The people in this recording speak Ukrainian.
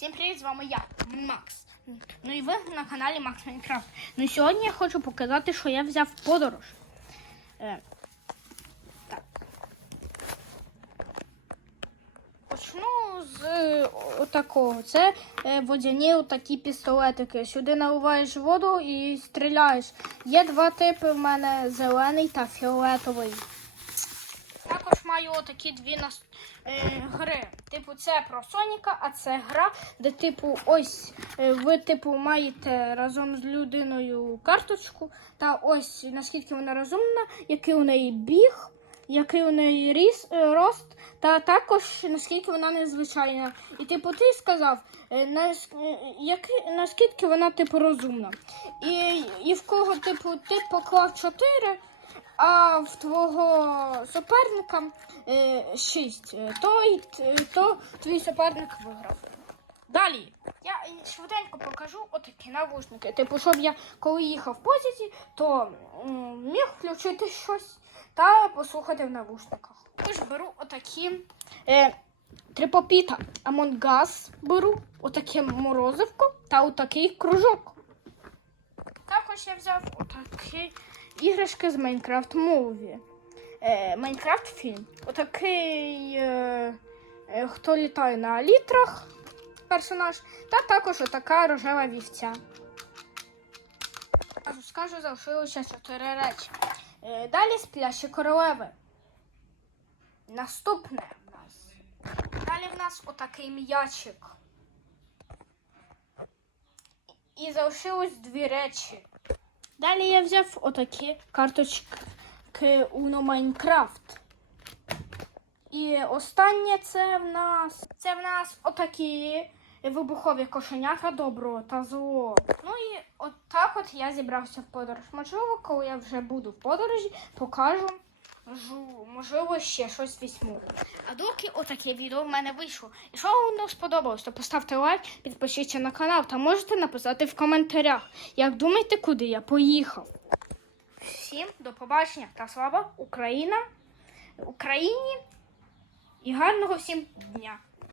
Всім привіт, з вами я, Макс. Ну і ви на каналі Макс Майнкрафт. Ну сьогодні я хочу показати, що я взяв подорож. Е, так. Почну з е, отакого. Це е, водяні отакі пістолетики. Сюди наливаєш воду і стріляєш. Є два типи в мене зелений та фіолетовий. Також маю отакі дві нас... е, гри. Типу, це про Соніка, а це гра, де, типу, ось е, ви, типу, маєте разом з людиною карточку. Та ось наскільки вона розумна, який у неї біг, який у неї ріс, е, рост, та також наскільки вона незвичайна. І типу, ти сказав, е, нас, наскільки вона типу розумна. І, і в кого, типу, ти поклав 4, а в твого суперника 6, то, й то твій суперник виграв. Далі я швиденько покажу отакі навушники. Типу, щоб я коли їхав в потязі, то міг включити щось та послухати в навушниках. Також беру отакі е, трипопіта Among беру, отаке морозивко та отакий кружок. Також я взяв отакі іграшки з Майнкрафт Мові. Е, Майнкрафт фільм. Отакий, е, е, хто літає на літрах персонаж, та також отака рожева вівця. Скажу, скажу, залишилося чотири речі. Е, далі сплящі королеви. Наступне в нас. Далі в нас отакий м'ячик. І залишилось дві речі. Далі я взяв отакі карточки Uno Minecraft. І останнє це в нас. Це в нас отакі вибухові кошенята добро та зло. Ну і от от я зібрався в подорож. Можливо, коли я вже буду в подорожі, покажу. Жу, можливо, ще щось візьму. А доки отаке відео в мене вийшло. Якщо воно сподобалось, то поставте лайк, підпишіться на канал та можете написати в коментарях, як думаєте, куди я поїхав. Всім до побачення та слава Україна Україні і гарного всім дня!